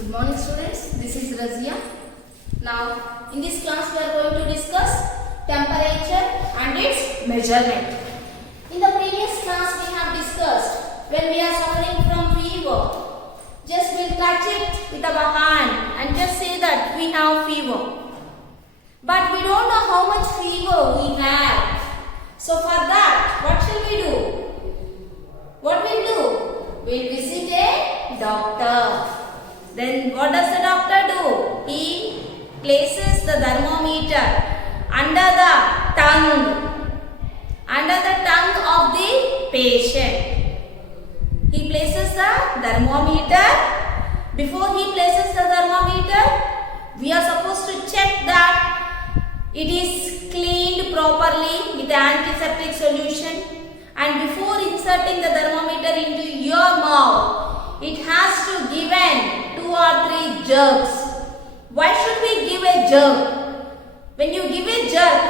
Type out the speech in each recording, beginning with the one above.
Good morning students, this is Razia. Now in this class we are going to discuss temperature and its measurement. In the previous class we have discussed when we are suffering from fever, just we'll touch it with our hand and just say that we have fever. But we don't know how much fever we have. So for that, what shall we do? What we'll do? We'll visit a doctor. Then what does the doctor do? He places the thermometer under the tongue of the patient. He places the thermometer. Before he places the thermometer, we are supposed to check that it is cleaned properly with the antiseptic solution. And before inserting the thermometer into your mouth, it has to give 2 or 3 jerks. Why should we give a jerk? When you give a jerk,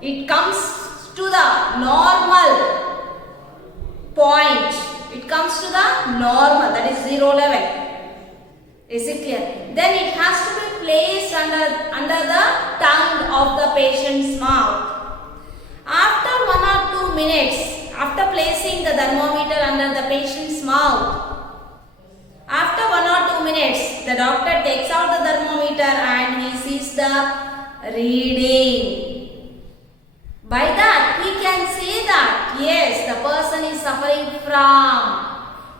it comes to the normal point. It comes to the normal, that is 0 level. Is it clear? Then it has to be placed under the tongue of the patient's mouth. After 1 or 2 minutes, after placing the thermometer under the patient's mouth, after 1 or 2 minutes, the doctor takes out the thermometer and he sees the reading. By that, he can say that yes, the person is suffering from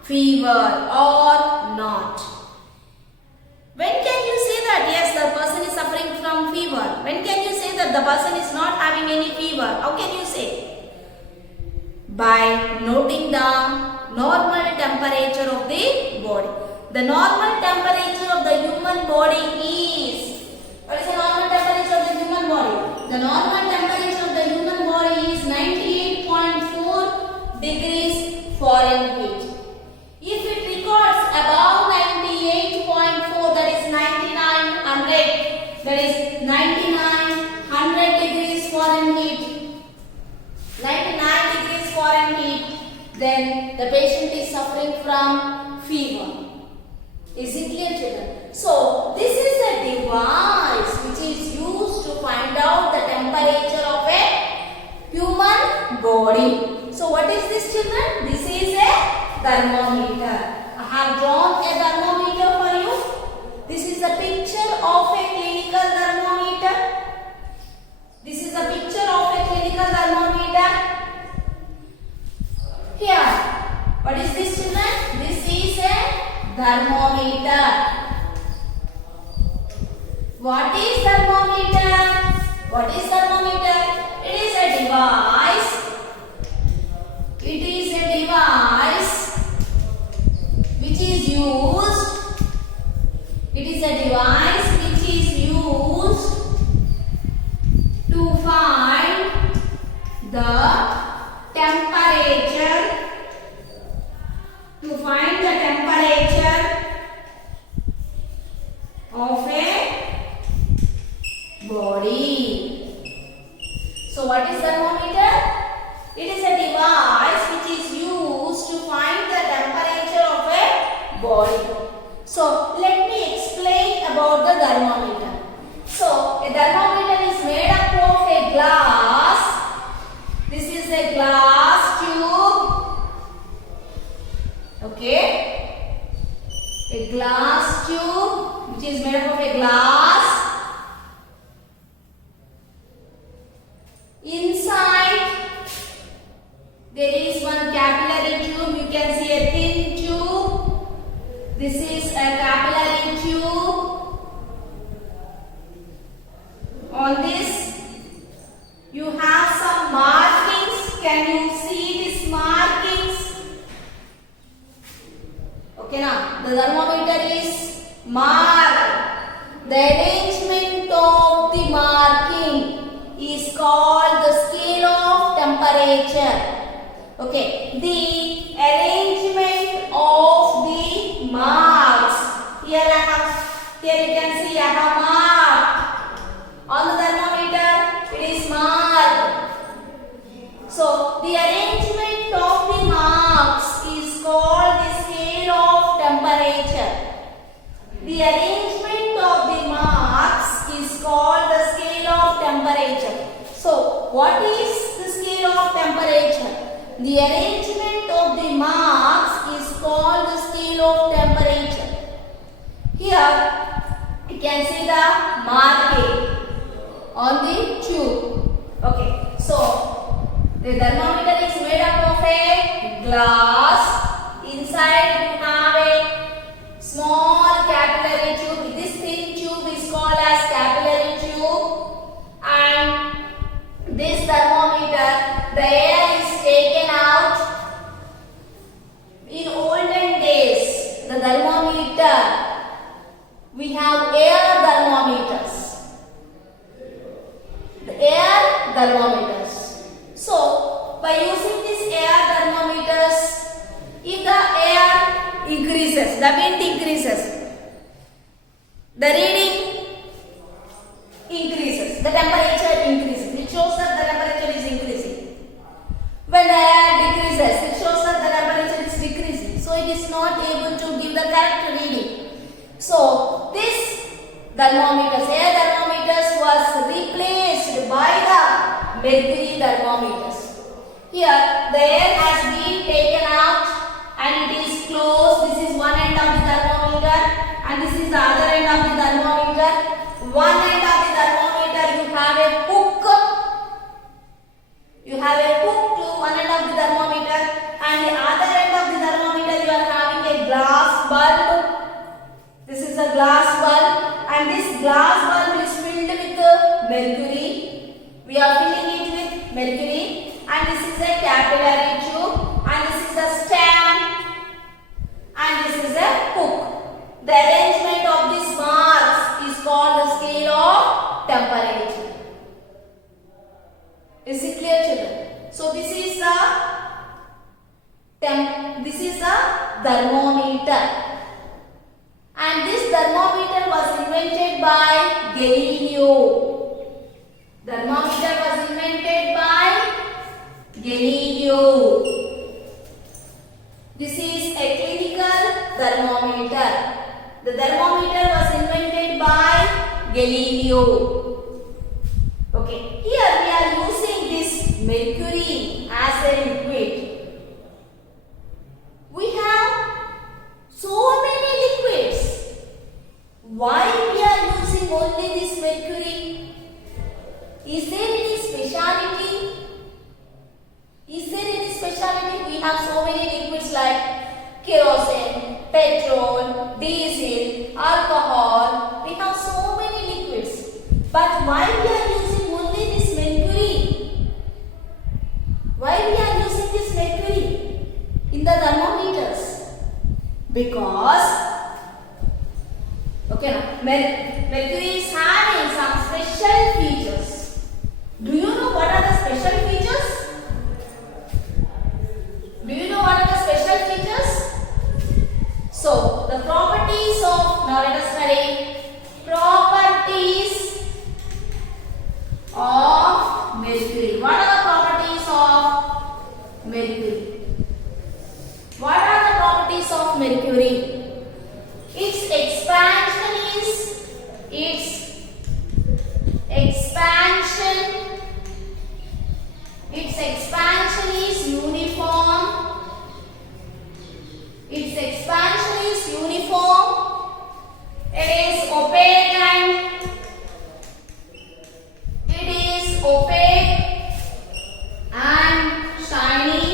fever or not. When can you say that yes, the person is suffering from fever? When can you say that the person is not having any fever? How can you say? By noting the normal temperature of the body. The normal temperature of the human body is, what is the normal temperature of the human body? The normal temperature of the human body is 98.4 degrees Fahrenheit. If it records above 98.4, that is 9900, that is 9900 degrees Fahrenheit, 99 degrees Fahrenheit, then the patient is suffering from fever. Is it clear, children? So, this is a device which is used to find out the temperature of a human body. So, what is this, children? This is a thermometer. I have drawn a thermometer for you. This is a picture of a clinical thermometer. This is a picture of a clinical thermometer. Here, what is this, children? This is a thermometer. What is thermometer? What is thermometer? It is a device. It is a device which is used. It is a device which is used to find the temperature. To find the temperature of a body. So what is thermometer? It is a device which is used to find the temperature of a body. So let me explain about the thermometer. So a thermometer is made up of a glass. This is a glass tube. Okay, a glass tube which is made up of a glass. Inside there is one capillary tube. You can see a thin tube. This is a capillary tube. On this you have some markings. Can you see these markings? Okay, now the thermometer is marked. The arrangement of the marking is called the scale of temperature. Okay, the arrangement of the marks. Here you can see I have marked. On the thermometer, it is marked. So the arrangement of the marks is called the scale of temperature. The arrangement of the marks is called the scale of temperature. So, what is the scale of temperature? The arrangement of the marks is called the scale of temperature. Here, you can see the marking on the tube. Okay, so the thermometer is made up of a glass. Inside you have a small capillary tube. This thin tube is called as capillary tube, and this thermometer, the air is taken out. In olden days, the thermometer, we have air thermometers. The air thermometers. So, by using these air thermometers, if the air increases, the wind increases, the reading increases, the temperature increases. It shows that the temperature is increasing. When the air decreases, it shows that the temperature is decreasing. So, it is not able to give the correct reading. So, this thermometers, air thermometers was replaced by the mercury thermometers. Here, the air has been taken out and it is closed. This is one end of the thermometer and this is the other end of the thermometer. One end of the thermometer you have a hook. You have a hook to one end of the thermometer, and the other end of the thermometer you are having a glass bulb. This is a glass bulb, and this glass bulb is filled with mercury. We are filling it with mercury, and this is a capillary tube, and this is a stem, and this is a hook. The arrangement of these marks is called the scale of temperature. Is it clear, children? So this is the thermometer, and this thermometer was invented by Galileo. Thermometer was invented by Galileo. This is a clinical thermometer. The thermometer was invented by Galileo. Okay, here we are using this mercury as a liquid. We have so many liquids. Why we are using only this mercury? Is there any speciality? Is there any speciality? We have so many liquids like kerosene, petrol, diesel, alcohol. We have so many liquids. But why we are using only this mercury? Why we are using this mercury in the thermometers? Because mercury is having some special features. Do you know what are the special features? Do you know what are the special features? So, the properties of, now let us study properties of mercury. What are the properties of mercury? What are the properties of mercury? Its expansion is uniform. Its expansion is uniform. It is opaque and shiny.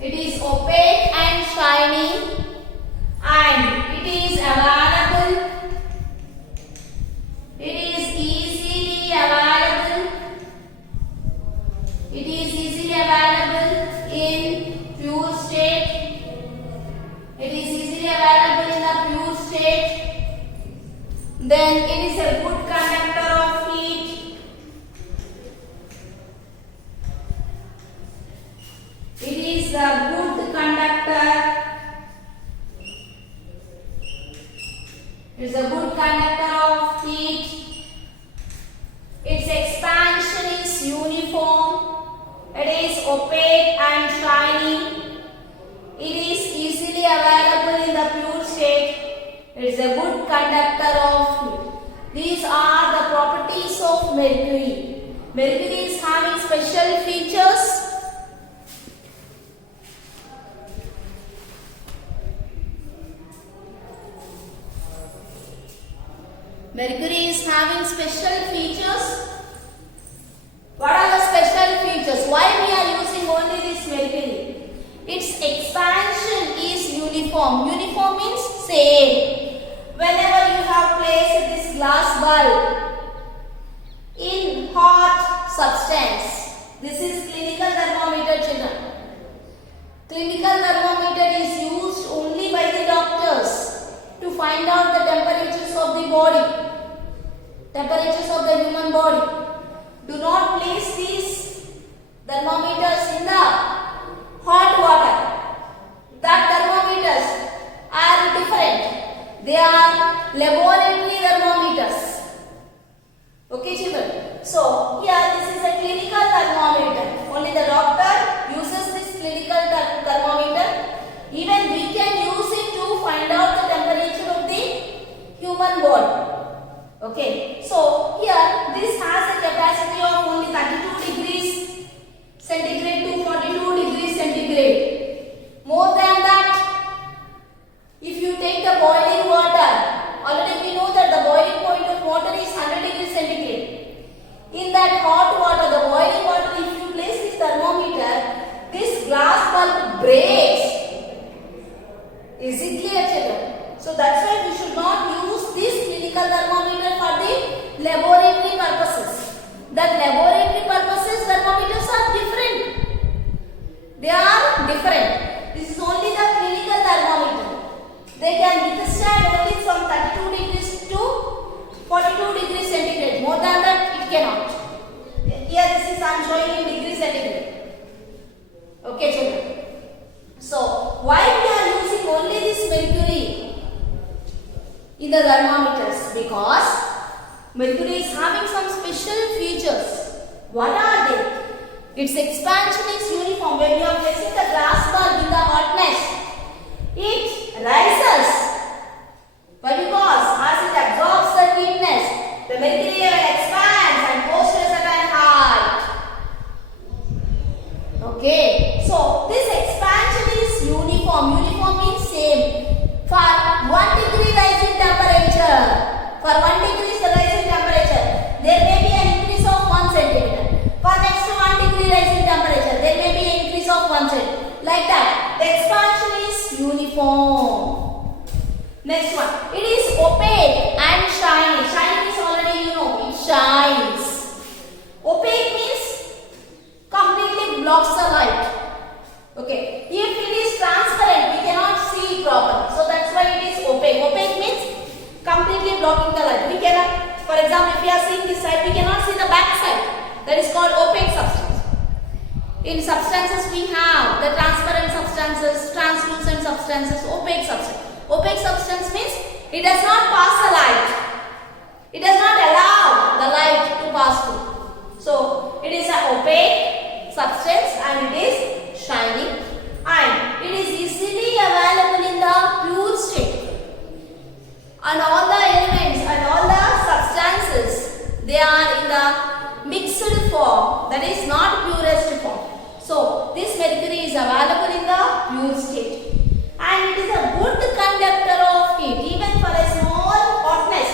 It is opaque and shiny, and it is available. It is easily available. It is easily available in pure state. It is easily available in the pure state. Then it is a good conductor of heat. It is a good conductor. It is a good conductor of heat. Its expansion is uniform. It is opaque and shiny. It is easily available in the pure state. It's a good conductor of heat. These are the properties of mercury. Mercury is having special features. Mercury is having special features. What are the special features? Why we are using only this mercury? Its expansion is uniform. Uniform means same. Whenever you have placed this glass bulb in hot substance, this is clinical thermometer, children. Clinical thermometer is used only by the doctors to find out the temperatures of the body, temperatures of the human body. Do not place these thermometers in the hot water. That thermometers are different. They are laboratory thermometers. Okay, children. So here this is a clinical thermometer. Only the doctor uses this clinical thermometer. Even we can use it to find out the temperature of the human body. Okay. So here this has a capacity of only 32 degrees centigrade to 42 degrees centigrade. More than that, if you take the boiling water, already we know that the boiling point of water is 100 degrees centigrade. In that hot water, the boiling water, if you place this thermometer, this glass bulb breaks. Is it clear, children? So that's why we should not use this clinical thermometer for the laboratory purposes. That laboratory purposes thermometers are different. They are different. This is only the clinical thermometer. They can withstand only from 32 degrees to 42 degrees centigrade. More than that, it cannot. Here this is I am showing in degrees centigrade. Okay, children. So why we are using only this mercury in the thermometers? Because mercury is having some special features. What are they? Its expansion is uniform. When you are placing the glass bulb in the hotness, it rises. Why? Because as it absorbs the heatness, the mercury level expands and goes to a certain height. Okay. So this expansion is uniform. Uniform means same. For 1 degree rise in temperature, for 1 degree rise in temperature, there may be an increase of 1 centimeter. For next 1 degree rise in temperature, there may be an increase of 1 centimeter. Like that. The expansion is uniform. Next one. It is opaque and shiny. Shiny is already you know. It shines. Opaque means completely blocks the light. Okay. If it is transparent, we cannot see it properly. So that's why it is opaque. Opaque means completely blocking the light. We cannot, for example, if we are seeing this side, we cannot see the back side. That is called opaque substance. In substances we have the transparent substances, translucent substances, opaque substance. Opaque substance means it does not pass the light. It does not allow the light to pass through. So it is an opaque substance and it is shining and it is easily available in the pure state. And all the elements and all the substances, they are in the mixed form, that is not purest form. So this mercury is available in the pure state and it is a good conductor of heat. Even for a small hotness,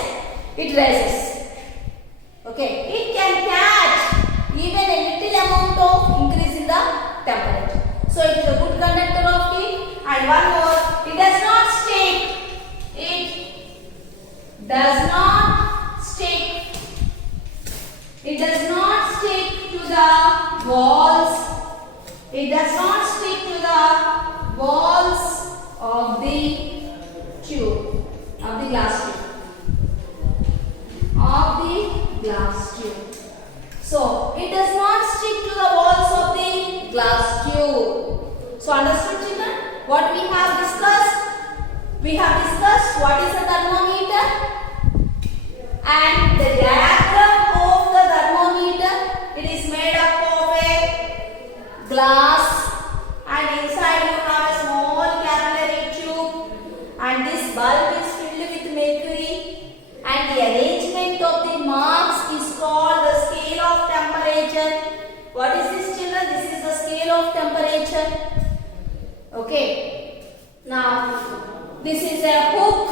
it rises. Okay, it can catch even a little amount of increase in the temperature. So it is a good conductor of heat. And one more, it does not stick. It does not stick. It does not stick to the walls. It does not stick to the walls of the tube, of the glass tube. Of the glass tube. So it does not stick to the walls of the glass tube. So understood, children? What we have discussed? We have discussed what is a thermometer and the diagram of the thermometer. It is made up of a glass and inside you have a small capillary tube and this bulb is filled with of temperature. Okay. Now, this is a hook.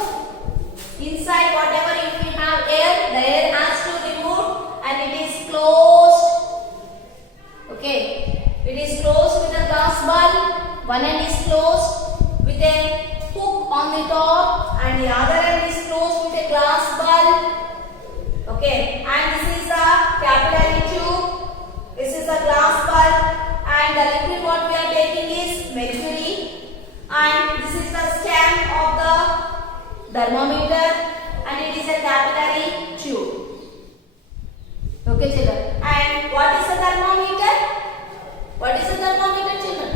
Inside whatever if we have air, the air has to be removed and it is closed. Okay. It is closed with a glass bulb. One end is closed with a hook on the top and the other end is closed with a glass bulb. Okay. And this is a capillary tube. This is a glass bulb. And the liquid what we are taking is mercury. And this is the stem of the thermometer and it is a capillary tube. Okay children. And what is a thermometer? What is a thermometer children?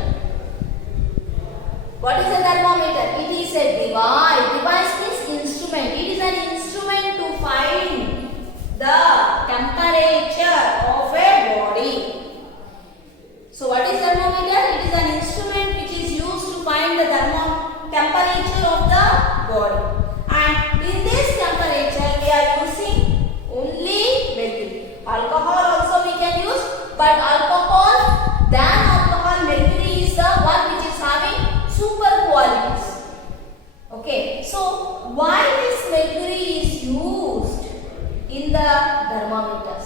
What is a thermometer? It is a device. Device means instrument. It is an instrument to find the temperature of a body. So what is thermometer? It is an instrument which is used to find the temperature of the body. And in this temperature we are using only mercury. Alcohol also we can use, but alcohol than alcohol, mercury is the one which is having super qualities. Okay, so why this mercury is used in the thermometers?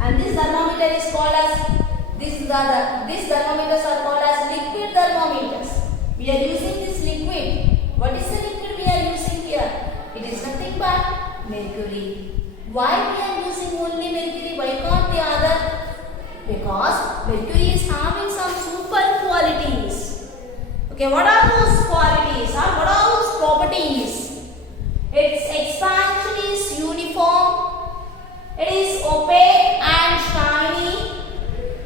And this thermometer is called as these thermometers are called as liquid thermometers. We are using this liquid. What is the liquid we are using here? It is nothing but mercury. Why we are using only mercury? Why not the other? Because mercury is having some super qualities. Okay, what are those qualities? What are those properties? Its expansion is uniform. It is opaque and shiny.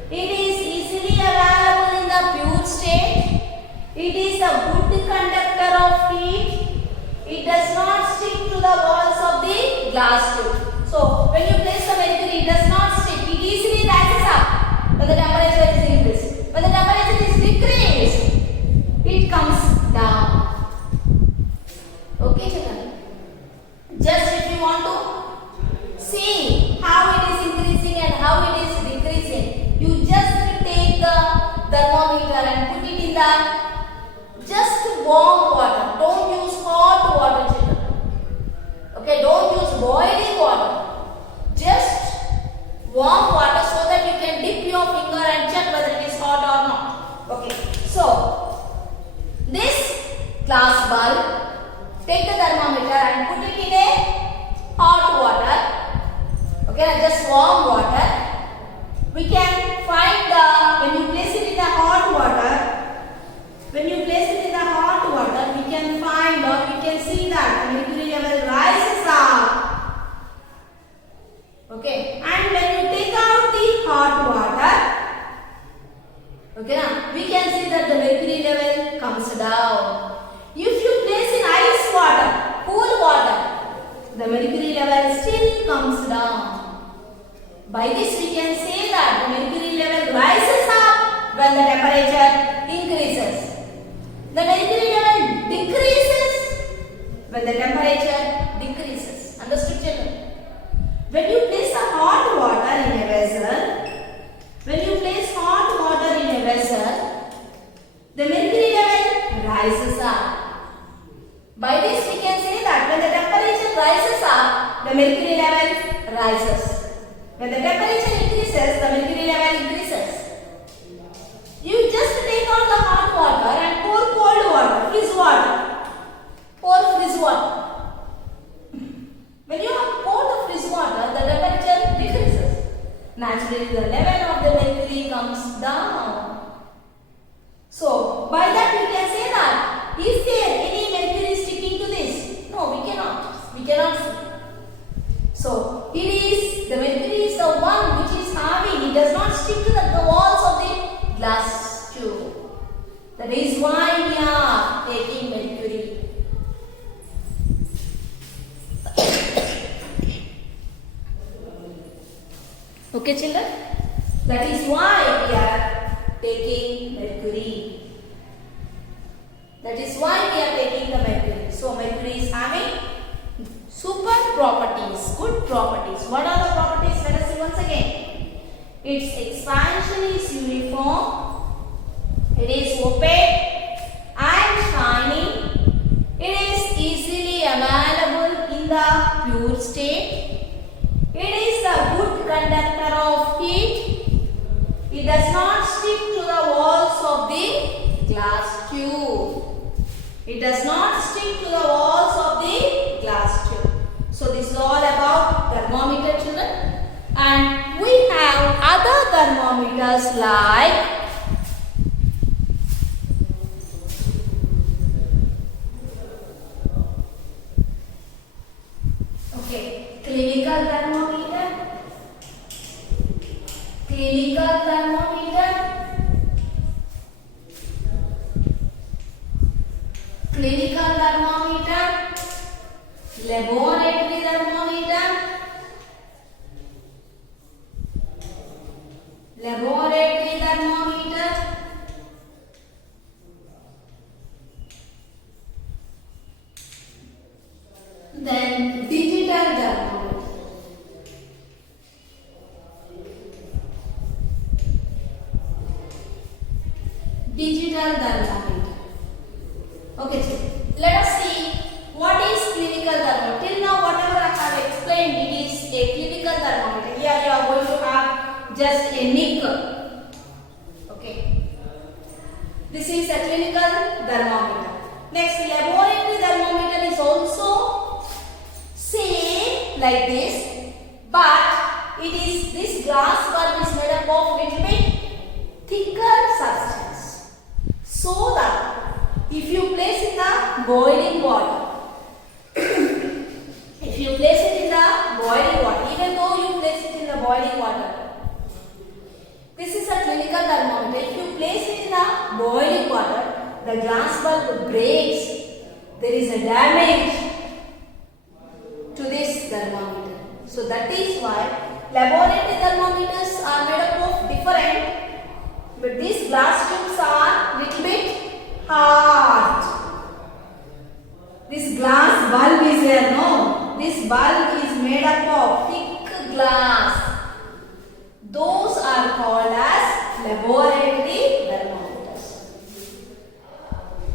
It is easily available in the pure state. It is a good conductor of heat. It does not stick to the walls of the glass tube. So, when you place the mercury, it does not stick. It easily rises up when the temperature is increased. When the temperature is decreased, it comes down. Okay, children? Just if you want to see how it is increasing and how it is decreasing, you just take the thermometer and put it in the just warm water. Don't use hot water, children. Okay, don't use boiling water. Just warm water so that you can dip your finger and check whether it is hot or not. Okay, so this glass bulb, take the thermometer and put it in a hot water. Okay, just warm water. We can find when you place it in the hot water, we can find or we can see that the mercury level rises up. Okay, and when you take out the hot water, okay, now we can see that the mercury level comes down. If you place in ice water, cool water, the mercury level still comes down. By this we can say that the mercury level rises up when the temperature increases. The mercury level decreases when the temperature decreases. Understood, children? When you place a hot water in a vessel, the mercury level rises up. By this we can say that when the temperature rises up, the mercury level rises. When the temperature increases, the mercury level increases. You just take out the hot water and pour cold water, fizz water. Pour fizz water. When you have poured the fizz water, the temperature decreases. Naturally, the level of the mercury comes down. So, by that we can say that, is there any mercury sticking to this? No, we cannot. We cannot see. So, the mercury is the one which is having, it does not stick to the walls of the glass tube. That is why we are taking mercury. Okay, children? That is why we are taking mercury. That is why we are taking the mercury. So, mercury is having super properties, good properties. What are the properties? Let us see once again. Its expansion is uniform. It is opaque and shiny. It is easily available in the pure state. It is a good conductor of heat. It does not stick to the walls of the glass tube. It does not stick to the walls of the glass tube. So this is all about thermometer, children. And we have other thermometers like clinical thermometer, clinical thermometer, clinical thermometer, laboratory thermometer, laboratory thermometer, then digital thermometer. Digital thermometer. Okay, so let us see what is clinical thermometer. Till now, whatever I have explained, it is a clinical thermometer. Here you are going to have just a nick. Okay. This is a clinical thermometer. Next, laboratory thermometer is also same like this, but it is this glass bulb is made up of little bit thicker substance, so that if you place in the boiling water, if you place it in the boiling water, even though you place it in the boiling water, this is a clinical thermometer. If you place it in the boiling water, the glass bulb breaks. There is a damage to this thermometer. So that is why laboratory thermometers are made up of different, but these glass tubes are little bit hard. This glass bulb is there, no? This bulb is made up of thick glass. Those are called as laboratory thermometers.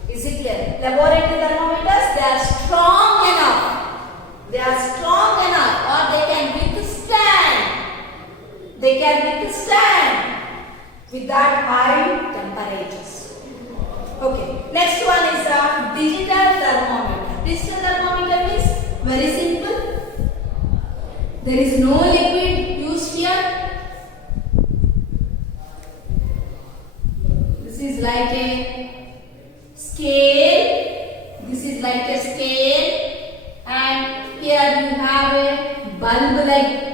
Is it clear? Laboratory thermometers, they are strong enough. They are strong enough, or they can withstand. They can withstand with that high temperatures. Okay. Next one is a digital thermometer. Digital thermometer is very simple. There is no liquid used here. This is like a scale. This is like a scale, and here you have a bulb like.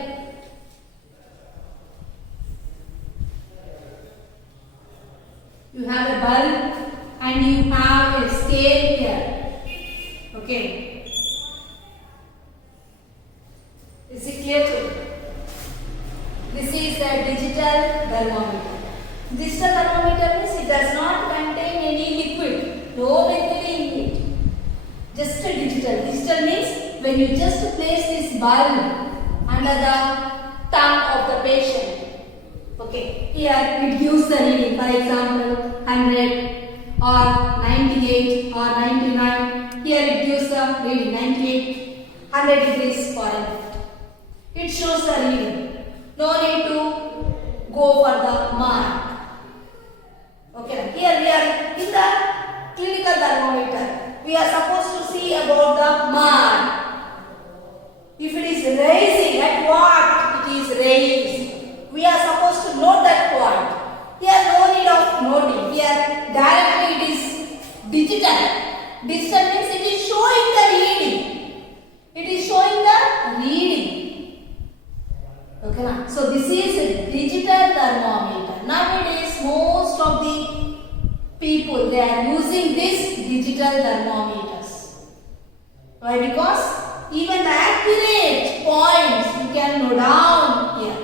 You have a bulb and you have a scale here. Okay. Is it clear to you? This is a digital thermometer. Digital thermometer means it does not contain any liquid. No liquid in it. Just a digital. Digital means when you just place this bulb under the tongue of the patient. Okay, here it gives the reading, for example 100 or 98 or 99. Here it gives the reading 98, 100 degrees Fahrenheit. It shows the reading. No need to go for the mark. Okay, here we are in the clinical thermometer. We are supposed to see about the mark. If it is raising, at what it is raised, we are supposed to note that point. Here no need of noting. Here directly it is digital. Digital means it is showing the reading. It is showing the reading. Okay, na? So this is a digital thermometer. Nowadays most of the people, they are using this digital thermometers. Why? Because even the accurate points you can note down here.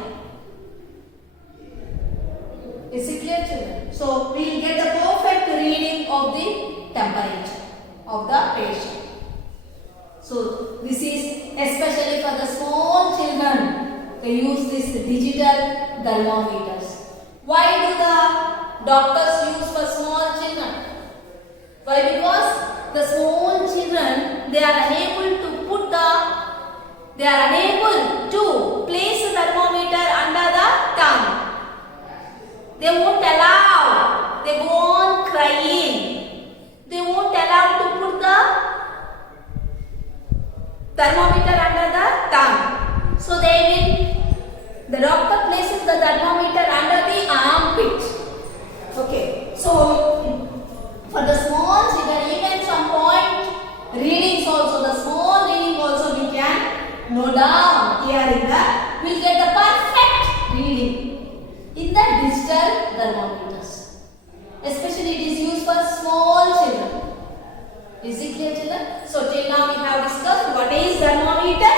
Is it clear, children? So we will get the perfect reading of the temperature of the patient. So this is especially for the small children. They use this digital thermometers. Why do the doctors use for small children. Why? Because the small children, they are unable to place the thermometer under the tongue. They won't allow. They go on crying. They won't allow to put the thermometer under the tongue. So the doctor places the thermometer under the armpit. Okay. So for the small children, even some point readings also, the small reading also we can note down here in the, we'll get the perfect reading in the digital thermometers. Especially it is used for small children. Is it clear, children? So till now we have discussed what is thermometer.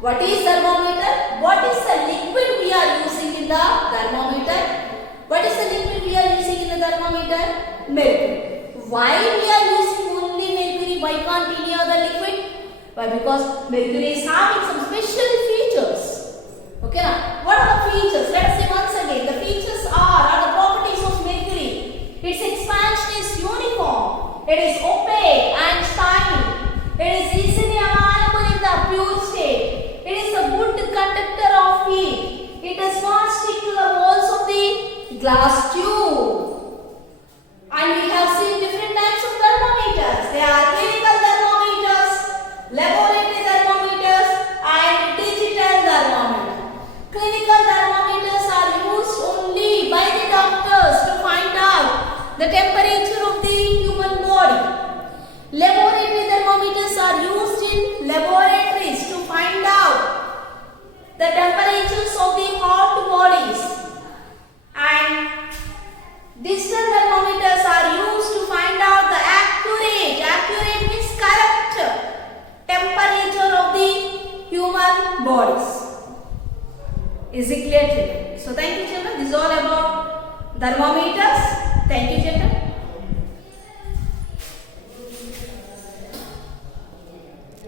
What is thermometer? What is the liquid we are using in the thermometer? What is the liquid we are using in the thermometer? Mercury. Why we are using only mercury? Why can't any other liquid? Why? Because mercury is having some special features. Okay, now what are the features? Let us see once again. The features are the properties of mercury. Its expansion is uniform. It is opaque and shiny. It is easily available in the pure state. It is a good conductor of heat. It does not stick to the walls of the glass tube. And we have seen different types of thermometers. There are clinical thermometers, laboratory thermometers, and digital thermometers. Clinical thermometers are used only by the doctors to find out the temperature of the human body. Laboratory thermometers are used in laboratories to find out the temperatures of the hot bodies. And digital thermometers are used to find out the accurate means correct temperature of the human bodies. Is it clear, children? So thank you, children. This is all about thermometers. Thank you, children.